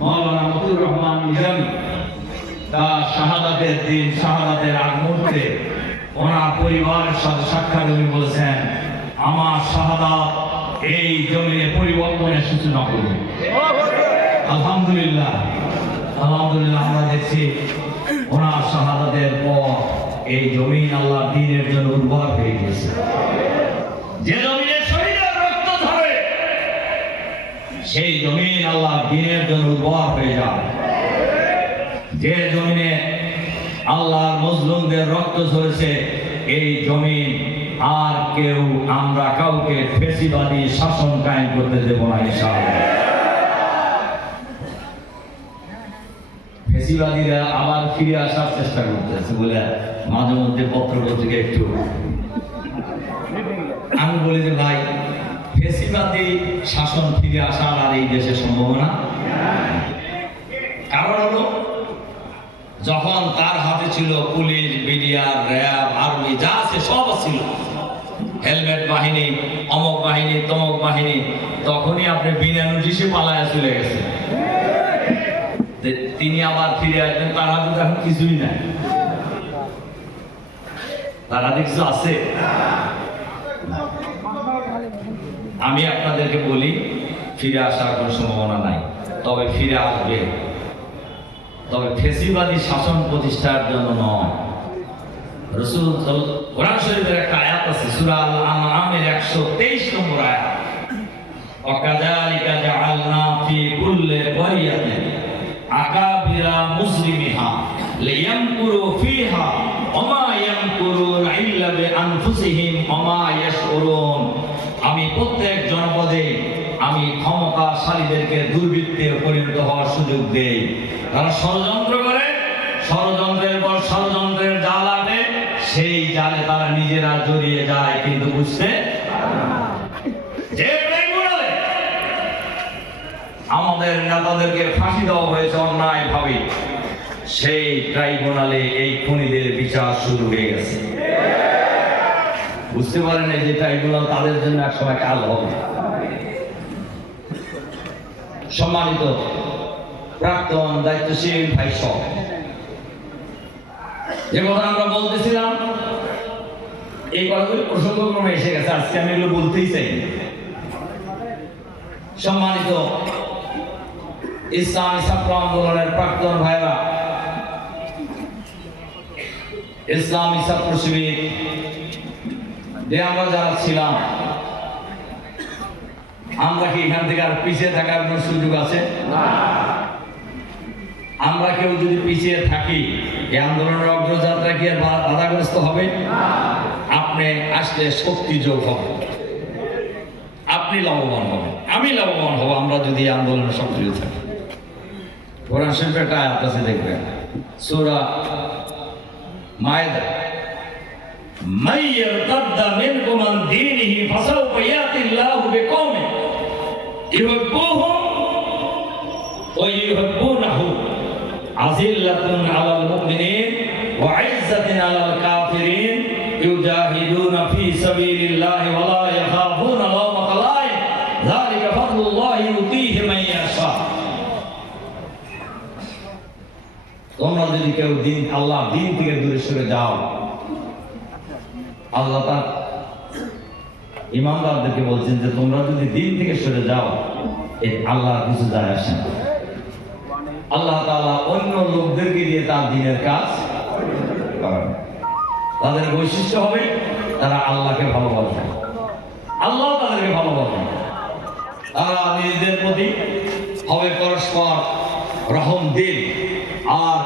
মাওলানা মতিউর রহমান নিজামী তার শাহাদাতের দিন, শাহাদাতের আগ মুহূর্তে ওনার পরিবারের সাথে সাক্ষাৎ উনি বলেছেন, আমার শাহাদাত এই জমিনে পরিবর্তনের সূচনা করবে। আলহামদুলিল্লাহ, আলহামদুলিল্লাহ, আমরা দেখছি ওনার শাহাদাতের পর এই জমিন আল্লাহ দ্বীনের জন্য উর্বর হয়ে গেছে। যে জমিনে শহীদের রক্ত ঝরে সেই জমিন আল্লাহ দ্বীনের জন্য উর্বর হয়ে যায়। যে জমিনে আল্লাহর মজলুমদের রক্ত ঝরেছে এই জমিন আর কেউ, আমরা কাউকে ফেসিবাদী শাসন কায়েম করতে দেব না ইনশাআল্লাহ। ফেসিবাদীরা আবার ফিরে আসার চেষ্টা করতেছে বলে মাঝে মধ্যে পত্রপত্রিকা একটু আমি বলি যে ভাই, ফেসিবাদী শাসন ফিরে আসার আর এই দেশে সম্ভাবনা। কারণ হলো যখন তার হাতে ছিল পুলিশ, বিডিআর, র্যাব, আর্মি, যা আছে সব ছিল, হেলমেট বাহিনী, অমক বাহিনী, তমক বাহিনী, তখনই আপনি বিনা নোটিশে পালায় চলে গেছে। তিনি আবার ফিরে আসবেন, তার হাতে এখন কিছুই নাই। তার হাতে কিছু আছে? আমি আপনাদেরকে বলি, ফিরে আসার কোনো সম্ভাবনা নাই, তবে ফিরে আসবে, তবে ফেসিবাদী শাসন প্রতিষ্ঠার জন্য নয়। রাসূল কোরআন শরীফের একটা আয়াত আছে, সূরা আল-আনআমের 123 নম্বর আয়াত, ওয়াকাযালিকা জাআলনা ফি কুল্লি ক্বরিয়াতিন আকাবিরা মুসলিমিহা লিয়ামকুরু ফিহা ওমা ইয়ামকুরুনা ইল্লা বিআনফুসিহিম ওমা ইয়াশউরুন। আমি প্রত্যেক জনপদে আমি ক্ষমতাশালীদেরকে দুর্বৃত্তে পরিণত হওয়ার সুযোগ দেই। তারা ষড়যন্ত্র করে, ষড়যন্ত্রের পর ষড়যন্ত্রের জাল আনে, সেই জালে তারা নিজেরা জড়িয়ে যায়, কিন্তু বুঝতে যে ট্রাইব্যুনালে আমাদের নেতাদেরকে ফাঁসি দেওয়া হয়েছে অন্যায় ভাবে, সেই ট্রাইব্যুনালে এই খুনিদের বিচার শুরু হয়ে গেছে। বুঝতে পারেন এই যে ট্রাইব্যুনাল তাদের জন্য একসময় কাল হবে। সম্মানিত প্রাক্তন দায়িত্বশীল ভাই সব, যে কথা আমরা বলতেছিলাম, এই কথাগুলি প্রসঙ্গক্রমে এসে গেছে, আজকে আমি এগুলো বলতেই চাই। সম্মানিত ইসলামী ছাত্র আন্দোলনের প্রাক্তন ভাইরা, ইসলামী ছাত্র শিবির যে আমরা যারা ছিলাম, আমরা কি এখান থেকে আর পিছিয়ে থাকার কোন সুযোগ আছে? আমরা কেউ যদি পিছিয়ে থাকি, এই আন্দোলনের অগ্রযাত্রা কি আর বাধাগ্রস্ত হবে? আপনি আসলে শক্তি যোগ হবে, আপনি লাভবান হবেন, আমি লাভবান হব, আমরা যদি আন্দোলনে সক্রিয় থাকি। কোরআন শরীফের একটা আয়াত আছে, দেখবেন, সূরা মায়েদা, মান ইয়ারতাদ্দা মিনকুম আন দীনিহি ফাসাউফা ইয়াতিল্লাহু বিকওমিন ইউহিব্বুহুম ওয়া ইউহিব্বুনাহু আযিল্লাতুন আলাল মুমিনিন ওয়া ইজ্জাতুন আলাল কাফিরিন ইউজাহিদুনা ফি সাবিলিল্লাহি ওয়া লা ইয়াখাফুনা লাওমাতা লাইম যালিকা ফাদলুল্লাহি ইউতিহি মান ইয়াশা। তোমরা যদি কেউ দিন, আল্লাহ দিন থেকে দূরে সরে যাও, আল্লাহ তার ইমানদারদেরকে বলছেন যে তোমরা যদি দিন থেকে সরে যাও, এই আল্লাহর কিছু যায় আসে না। আল্লাহ তাআলা অন্য লোকদেরকে দিয়ে তার দিনের কাজ করাবেন। তাদের বৈশিষ্ট্য হবে তারা আল্লাহকে ভালোবাসে, আল্লাহ তাদেরকে ভালোবাসেন। তারা নিজেদের প্রতি হবে পরস্পর রহম দিল, আর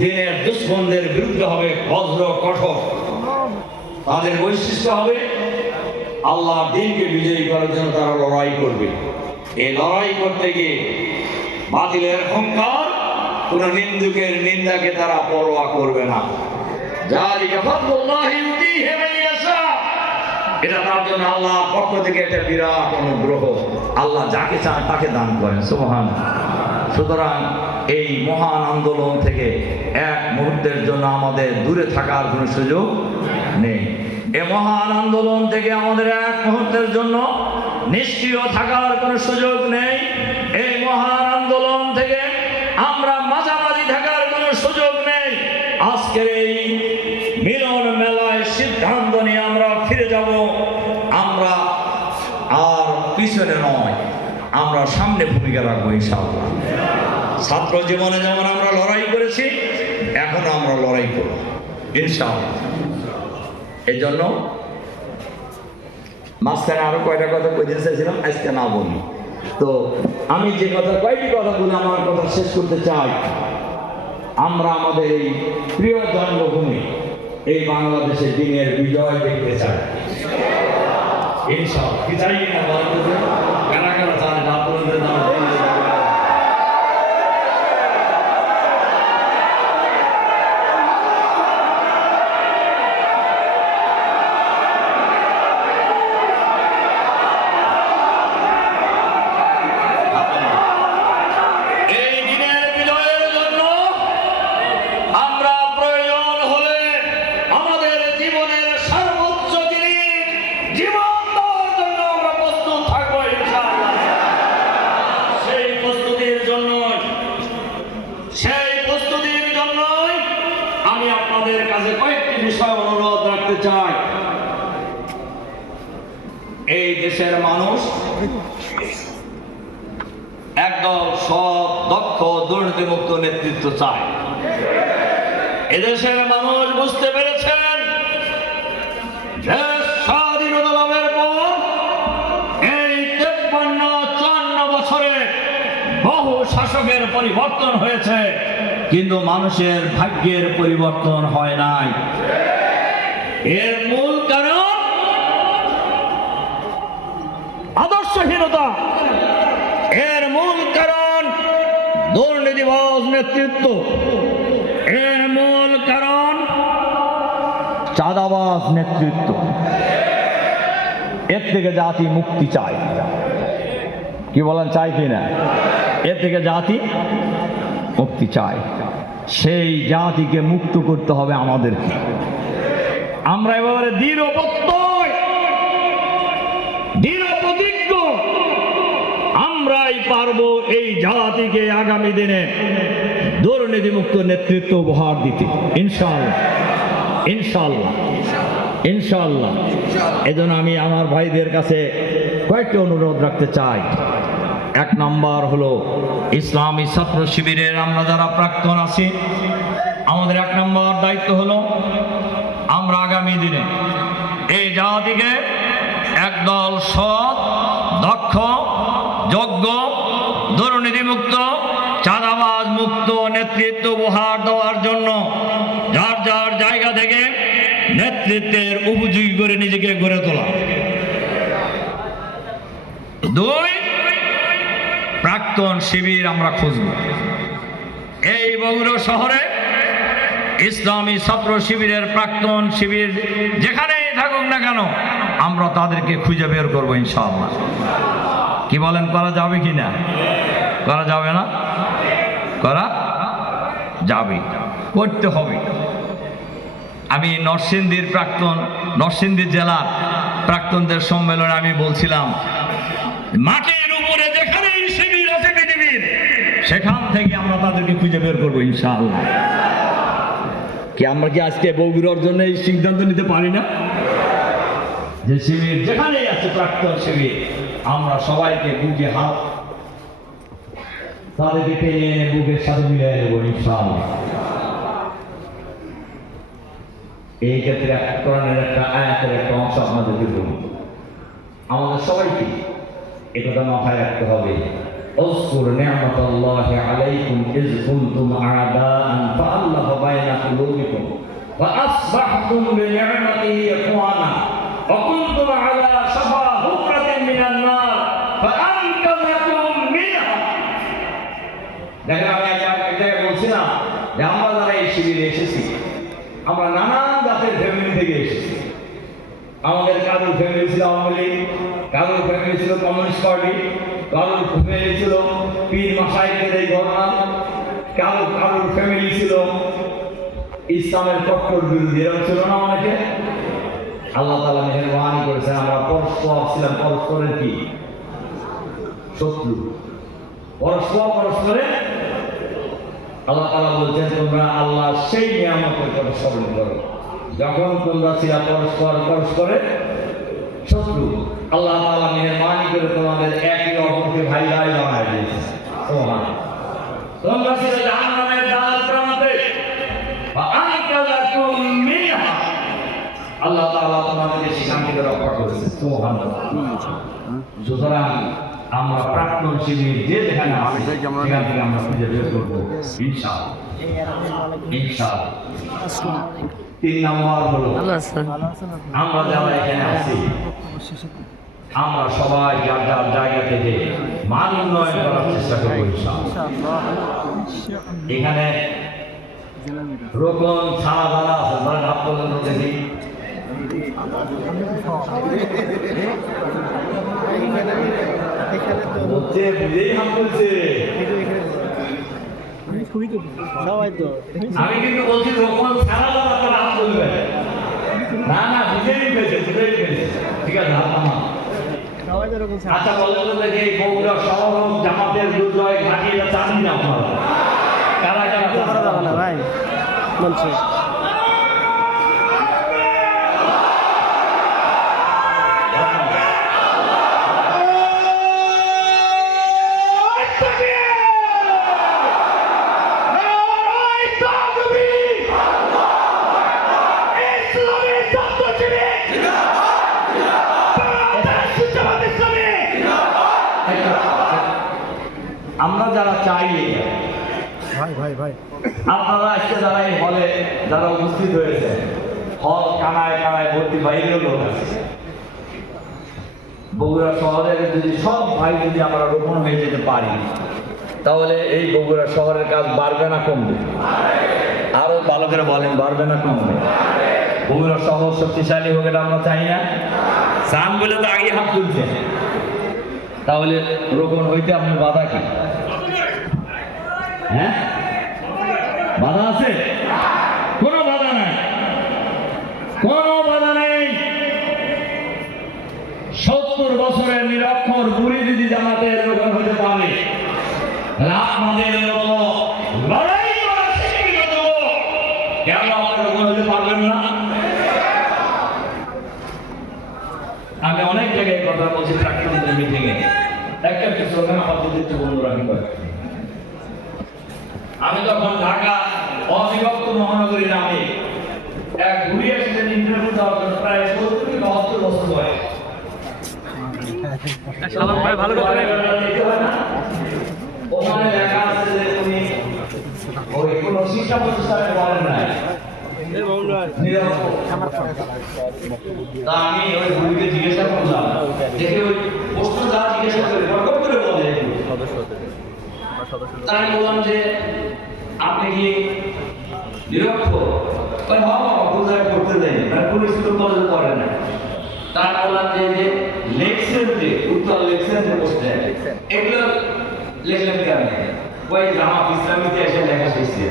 দিনের দুশ্মনদের বিরুদ্ধে হবে বজ্র কঠোর। তাদের বৈশিষ্ট্য হবে আল্লাহর দ্বীনকে বিজয়ী করার জন্য তারা লড়াই করবে। এই লড়াই করতে গিয়ে বাতিলের অহংকার, কোন নিন্দুকের নিন্দাকে তারা পরোয়া করবে না। যালিকা ফাদলুল্লাহি ইউতিহি মান ইয়াশা, এটা তার জন্য আল্লাহর পক্ষ থেকে একটা বিরাট অনুগ্রহ। আল্লাহ যাকে চান তাকে দান করেন, সুবহানাল্লাহ। সুতরাং এই মহান আন্দোলন থেকে এক মুহূর্তের জন্য আমাদের দূরে থাকার কোনো সুযোগ নেই। এই মহান আন্দোলন থেকে আমাদের এক মুহূর্তের জন্য নিষ্ক্রিয় থাকার কোনো সুযোগ নেই। এই মহান আন্দোলন থেকে আজকের এই মিলন মেলায় সিদ্ধান্ত নিয়ে আমরা ফিরে যাব। আমরা আর পিছনে নয়, আমরা সামনে ভূমিকা রাখবো ইনশাআল্লাহ। ছাত্র জীবনে যেমন আমরা লড়াই করেছি, এখনো আমরা লড়াই করব ইনশাআল্লাহ। এই জন্য মাঝখানে আরো কয়টা কথা কইতে চাইছিলাম, আজকে না বলি। তো আমি যে কথা কয়টি কথা বলে আমার কথা শেষ করতে চাই, আমরা আমাদের এই প্রিয় জন্মভূমি এই বাংলাদেশে দিনের বিজয় দেখতে চাই ইনশাআল্লাহ। কি চাই না বলতে, কারা কারা চান আপনাদের নাম চাই। এই দেশের মানুষ একদল সৎ, দক্ষ, দুর্নীতিমুক্ত নেতৃত্ব চায়। এদেশের মানুষ বুঝতে পেরেছেন দেশ স্বাধীনতা লাভের পর এই 53-54 বছরে বহু শাসকের পরিবর্তন হয়েছে, কিন্তু মানুষের ভাগ্যের পরিবর্তন হয় নাই। এর মূল কারণ আদর্শহীনতা, এর মূল কারণ দুর্নীতিবাজ নেতৃত্ব, এর মূল কারণ চাঁদাবাজ নেতৃত্ব। এর থেকে জাতি মুক্তি চায়। কি বলেন, চাই কিনা? এর থেকে জাতি মুক্তি চায়। সেই জাতিকে মুক্ত করতে হবে আমাদেরকে। আমরা এবারে দৃঢ় প্রতিজ্ঞ, আমরাই পারবো এই জাতিকে আগামী দিনে দুর্নীতিমুক্ত নেতৃত্ব উপহার দিতে ইনশাআল্লাহ, ইনশাআল্লাহ, ইনশাআল্লাহ। এজন্য আমি আমার ভাইদের কাছে কয়েকটি অনুরোধ রাখতে চাই। এক নম্বর হলো ইসলামী ছাত্র শিবিরের আমরা যারা প্রাক্তন আছি, আমাদের এক নম্বর দায়িত্ব হলো আমরা আগামী দিনে এই জাতিকে একদল সৎ, দক্ষ, যোগ্য, দুর্নীতিমুক্ত, চাঁদাবাজ মুক্ত নেতৃত্ব উপহার দেওয়ার জন্য যার যার জায়গা থেকে নেতৃত্বের উপযোগী করে নিজেকে গড়ে তোলা। 2, প্রাক্তন শিবির আমরা খুঁজব। এই বগুড়া শহরে ইসলামী ছাত্র শিবিরের প্রাক্তন শিবির যেখানেই থাকুক না কেন, আমরা তাদেরকে খুঁজে বের করবো ইনশাআল্লাহ। কি বলেন, করা যাবে কি না? করা যাবে না? করা যাবে, করতে হবে। আমি নরসিংদী জেলার প্রাক্তনদের সম্মেলনে আমি বলছিলাম, মাটির উপরে যেখানেই শিবির আছে পৃথিবীর, সেখান থেকে আমরা তাদেরকে খুঁজে বের করবো ইনশাআল্লাহ। কি আমরা কি আজকে বগুড়ার জন্য এই সিদ্ধান্ত নিতে পারি না যে শিবির যেখানেই আছে প্রাক্তন শিবির, আমরা সবাইকে বুকে হাত, তাদেরকে টেনে এনে বুকের সাথে মিলিয়ে নেব ইনশাআল্লাহ। এই ক্ষেত্রে কোরআনের একটা আয়াতের একটা অংশ আপনাদেরকে বলি, আমাদের সবাইকে একথা মাথায় রাখতে হবে। اذكر نعمة الله عليكم إذ كنتم أعداء فألف بين قلوبكم فأصبحتم بنعمته إخوانا وكنتم على شفا حفرة من النار فأنقذكم منها। দেখেন, আমি এক জায়গায় বলছিলাম যে আমরা যারা এই শিবিরে এসেছি, আমরা নানান জাতের ফ্যামিলি থেকে এসেছি। আমাদের কারোর ফ্যামিলি ছিল আওয়ামী লীগ, কারোর ফ্যামিলি ছিল কমিউনিস্ট পার্টি, কারোর ফ্যামিলি ছিল পীর মাশায়েখদের এই ঘটনা, কারোর ফ্যামিলি ছিল ইসলামের কট্টর বিরোধী, এরকম ছিল না অনেকে। আল্লাহ তাআলা মেহেরবানি করেছেন, আমরা ছিলাম পরস্পরের কি শত্রু, পরস্পরের আল্লাহ তাআলা বলছেন তোমরা আল্লাহ সেই নিয়ামতের কথা স্মরণ করো যখন তোমরা ছিল পরস্পরের শত্রু, আল্লাহ তাআলা মেহেরবানি করে তোমাদের একে অপরকে ভাই ভাই বানায় দিয়েছে। সুবহানাল্লাহ। তোমরা ছিল জাহান্নামের দ্বার প্রান্তে, ফাআনকাযাকুম মিনহা, আল্লাহ তাআলা তোমাদেরকে সেখান থেকে রক্ষা করেছে। সুবহানাল্লাহ। সুতরাং আমরা প্রাক্তন শিবির যে যেখানে আছি সেখান থেকে আমরা খুঁজে বের করবো ইনশাআল্লাহ। ইনশাআল্লাহ। 3 নম্বর হলো আমরা যারা এখানে আছি আমরা সবাই যার যার জায়গা থেকে মান উন্নয়ন করার চেষ্টা করবো ইনশাআল্লাহ। এখানে রোকন ছাড়া যারা আছে তারা হাত পর্যন্ত দেখি। আমি কিন্তু বলছি রোকন ছাড়া যারা তারা হাত তুলবে না, না বুঝেই পেয়েছে, ঠিক আছে হাত নামা। আচ্ছা বলেন তো দেখি বগুড়া শহর জামাতের দুর্জয় ঘাটিয়ে চান না আপনারা কারা কারা যাবে না ভাই বলছে আমরা যারা চাই ভাই আপনারা আজকে যারা এই হলে যারা উপস্থিত হয়েছে, হল কানায় কানায় ভর্তি, বাইরেও লোক আছে। বগুড়া শহরের যদি সব ভাই যদি আমরা রোপণ হয়ে যেতে পারি তাহলে এই বগুড়া শহরের কাজ বাড়বে না কমবে? আরো ভালো করে বলেন, বাড়বে না কমবে? বগুড়া শহর শক্তিশালী হোক, এটা আমরা চাই না? চান বলে তো আগে হাত তুলছে। তাহলে রোপণ হইতে আপনার বাধা কি? হ্যাঁ, বাধা আছে? কোনো বাধা নাই, কোনো বাধা নেই। 70 বছরের নিরক্ষর বুড়ি যদি জামাতের রোপণ হতে পারে, আপনাদের মতো লড়াই করা শিক্ষিত যুবক কেন আপনারা রোপণ হতে পারবেন না? আমি অনেক জায়গায় কথা বলছি প্রাক্তনদের মিটিং এ, একটা স্লোগান আপাতত একটু বন্ধ রাখি। আমি তখন ঢাকা অবিভক্ত মহানগরী নামে এক ঘুরে এসেছেন ইন্টারভিউ দেওয়ার জন্য, প্রায় 70-72 বছর বয়স। ওখানে লেখা আছে যে উনি ওই কোন শিক্ষা প্রতিষ্ঠানে বলেন নাই। তা আমি ওই ঘুরিকে জিজ্ঞাসা করলাম, দেখে ওই প্রশ্ন যা জিজ্ঞাসা করে গড়গড় করে বলে, তাই বললাম যে আপনি কি নিরক্ষর? পূজায় করতে দেয় মানে পুলিশ স্কুল কলেজে পড়ে না। তাই বললাম যে লেকচার যে উত্তর লেকচার যে বসতে এগুলো লেখলেন কেন? ওই জামাত ইসলামীতে এসে লেখা শিখছে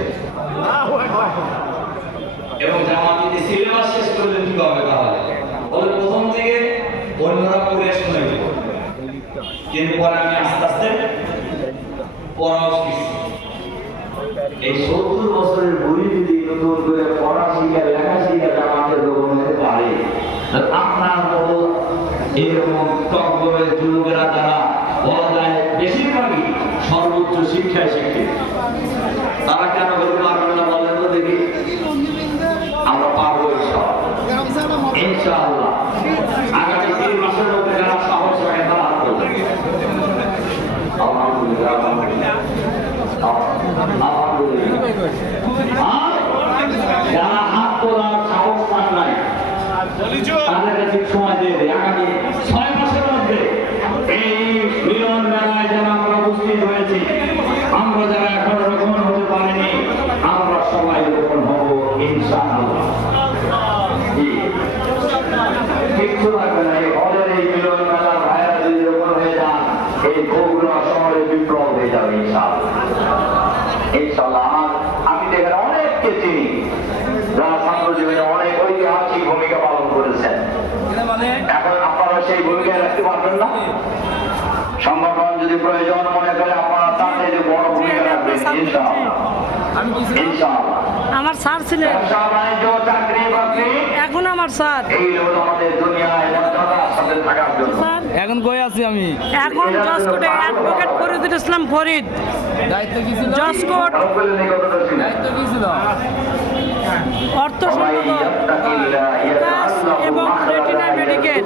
এবং জামাতিতে সিলেবাস শেষ করলেন কিভাবে? তাহলে বলে প্রথম থেকে অন্যরা পড়ে শুনে দেব, কিন্তু পরে আমি আস্তে আস্তে পড়াও শিখছি। এই 70 বছরের বুড়ি যদি নতুন করে পড়া শিখা লেখা শিখা জামাতের রোপণ হতে পারে, আপনার মতো এরকম টকবরের যুবকেরা যারা বলা যায় বেশিরভাগই সর্বোচ্চ শিক্ষায় শিক্ষিত, তারা কেন হতে পারবেন না বলেন তো দেখি? আমরা পারবো ইনশাআল্লাহ। আগামী 3 মাসের মধ্যে যারা সাহস রাখে তারা হাত করবে। যারা হাত তোলার সাহস পান নাই তাদের কাছে সময় দিয়ে দেয়। আগামী 6 মাসের মধ্যে এই মিলন মেলায় যারা আমরা উপস্থিত হয়েছি, আমরা যারা এখন রোপণ হতে পারিনি, আমরা সবাই রোপণ হব ইনশাআল্লাহ। কিচ্ছু লাগবে না, এই হলের এই মিলন মেলার ভাইরা যদি রোপণ হয়ে যান, এই বগুড়া শহরে বিপ্লব হয়ে যাবে ইনশাআল্লাহ। ইনশাআল্লাহ আমি দেখেন অনেককে চিনি যারা ছাত্র জীবনে অনেক ঐতিহাসিক ভূমিকা পালন করেছেন। এখন আপনারা সেই ভূমিকায় রাখতে পারবেন না? সংগঠন যদি প্রয়োজন মনে করে আপনারা তার বড় ভূমিকা রাখবেন ইনশাআল্লাহ। আমার স্যার ছিলেন, এখন আমার স্যার। এখন কই আছি আমি? এখন জজকোর্টে অ্যাডভোকেট ফরিদুল ইসলাম ফরিদ, দায়িত্ব কি ছিল? জজকোর্ট, দায়িত্ব কি ছিল? অর্থ সম্পাদক, বিকাশ এবং রেটিনা মেডিকেল।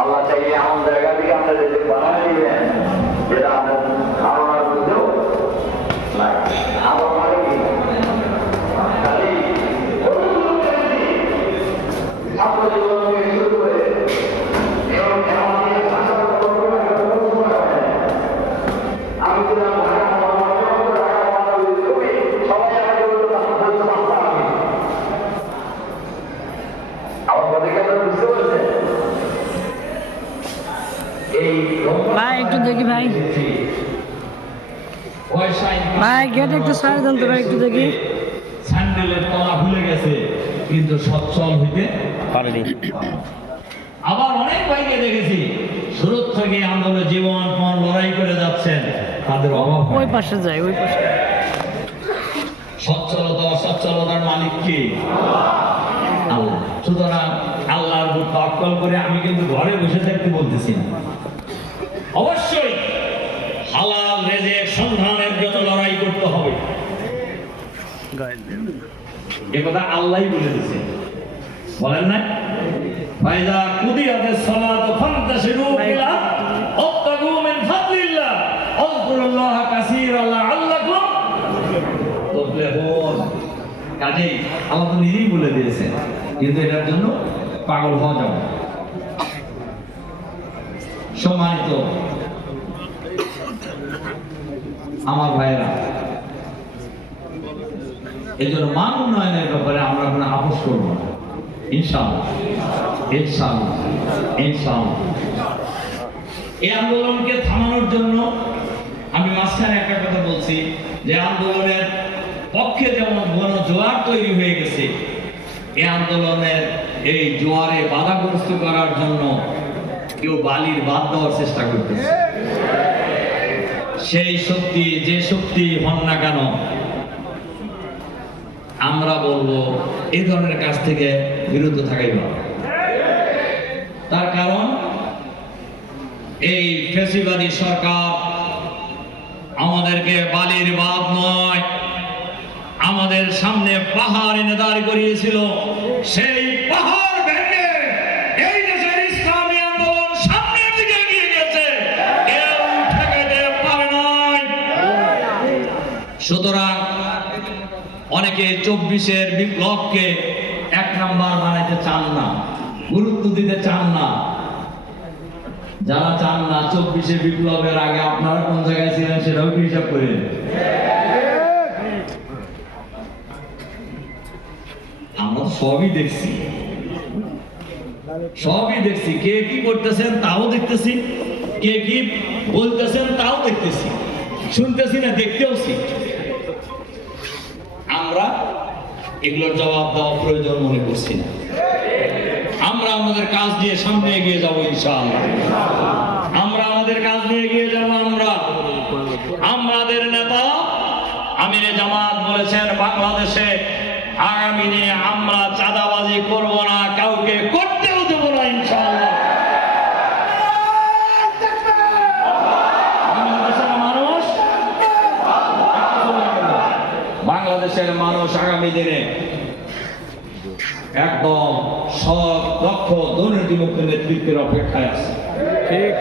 আল্লাহ চাইলে এমন জায়গা থেকে আমাদের বানায় দিবেন যেটা আমার বুঝতেও আমার ভাই একটু দেখি ভাই, ভাই গেট একটু সাইড দেন তো ভাই, একটু দেখি। স্যান্ডেলের তলা ভুলে গেছে কিন্তু সচ্ছল হইতে পারেনি। আবার অনেক ভাইকে দেখেছি শুরু থেকে আন্দোলনে জীবন পণ লড়াই করে যাচ্ছেন, তাদের অভাব ওই পাশে যাই, ওই পাশে। সচ্ছলতা অসচ্ছলতার মালিক কি? আল্লাহ। সুতরাং আল্লাহর উপর তাওয়াক্কুল করে আমি কিন্তু ঘরে বসে থাকতে বলতেছি না, অবশ্যই হালাল রিজিক সন্ধানের জন্য লড়াই করতে হবে। এ কথা আল্লাহই বলে দিয়েছে, বলেন না? ফাইজা কুদিয়াতিস সালাতু ফান্তাশিরু ফিল ওয়াবতাগু মিন ফাদলিল্লাহ আযকুরুল্লাহ কাসীরান লাআল্লাকুম তুফলিহুন। কাজেই আল্লাহ তো নিজেই বলে দিয়েছে, কিন্তু এটার জন্য পাগল হওয়া যাবে না। সম্মানিত আমার ভাইরা, এই জন্য মান উন্নয়নের ব্যাপারে আমরা কোনো আপোষ করবো না, ইনশাআল্লাহ ইনশাআল্লাহ ইনশাআল্লাহ। এই আন্দোলনকে থামানোর জন্য আমি মাঝখানে একটা কথা বলছি যে আন্দোলনের পক্ষে যেমন বন জোয়ার তৈরি হয়ে গেছে, এই আন্দোলনের এই জোয়ারে বাধাগ্রস্ত করার জন্য কেউ বালির বাদ দেওয়ার চেষ্টা করতেছে। সেই শক্তি, যে শক্তি হন না কেন, আমরা বলবো এই ধরনের কাজ থেকে বিরত থাকাই ভালো। তার কারণ এই ফ্যাসিবাদী সরকার আমাদেরকে বালির বাদ নয়, আমাদের সামনে পাহাড় এনে দাঁড় করিয়েছিল। সেই পাহাড় ভেঙে এই দেশের ইসলামী আন্দোলন সামনের দিকে এগিয়ে গেছে, কেউ ঠেকাতে পারে নাই। সুতরাং অনেকে 24-এর বিপ্লবকে 1 নাম্বার বানাইতে চান না, গুরুত্ব দিতে চান না। যারা চান না 24-এ বিপ্লবের আগে আপনারা কোন জায়গায় ছিলেন সেটাও কি হিসাব করেন? আমরা তো সবই দেখছি, সবই দেখছি। কে কি করতেছেন তাও দেখতেছি, কে কি বলতেছেন তাও দেখতেছি, শুনতেছি না, দেখতেওছি। আমরা এগুলোর জবাব দেওয়া প্রয়োজন মনে করছি না। আমরা আমাদের কাজ নিয়ে সামনে এগিয়ে যাব ইনশাআল্লাহ। আমরা আমাদের কাজ নিয়ে এগিয়ে যাব। আমাদের নেতা আমিরে জামাত বলেছেন, বাংলাদেশে আগামী দিনে আমরা চাঁদাবাজি করব না, কাউকে করতেও দেব না ইনশাআল্লাহ। বাংলাদেশের মানুষ আগামী দিনে একদম সৎ, দক্ষ, দুর্নীতিমুক্ত নেতৃত্বের অপেক্ষায় আছে। ঠিক,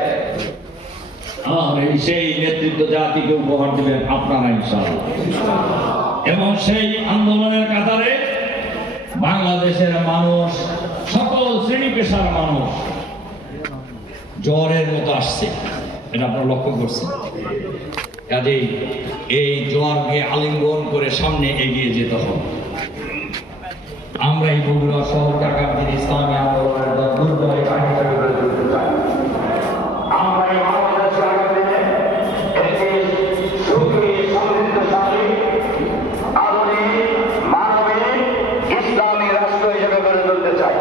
সেই নেতৃত্ব জাতিকে উপহার দিবেন আপনারা ইনশাআল্লাহ। এবং সেই আন্দোলনের কাতারে বাংলাদেশের মানুষ, সকল শ্রেণী পেশার মানুষ জ্বরের মতো আসছে, এটা আপনারা লক্ষ্য করছেন। কাজেই এই জোয়ারকে আলিঙ্গন করে সামনে এগিয়ে যেতে হবে। আমরা এই বগুড়া শহর ঢাকার দিন ইসলামী আন্দোলনের দুর্বল বাহিনী ইসলামী রাষ্ট্র হিসেবে গড়ে তুলতে চাই।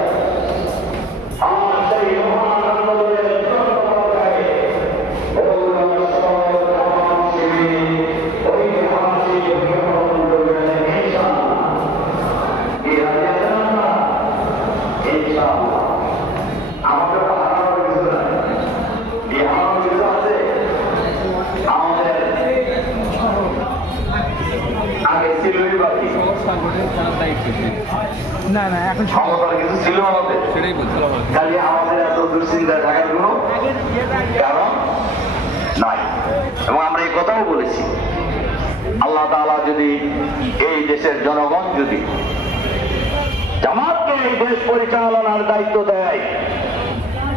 কি না না এখন ক্ষমতার কিছু ছিল আমাদের সেটাই বলছি খালি আমাদের এত দুশ্চিন্তা থাকার কোনো কারণ নাই। এবং আমরা এই কথাও বলেছি, আল্লাহ তাআলা যদি এই দেশের জনগণ যদি জামাতকে এই দেশ পরিচালনার দায়িত্ব দেয়,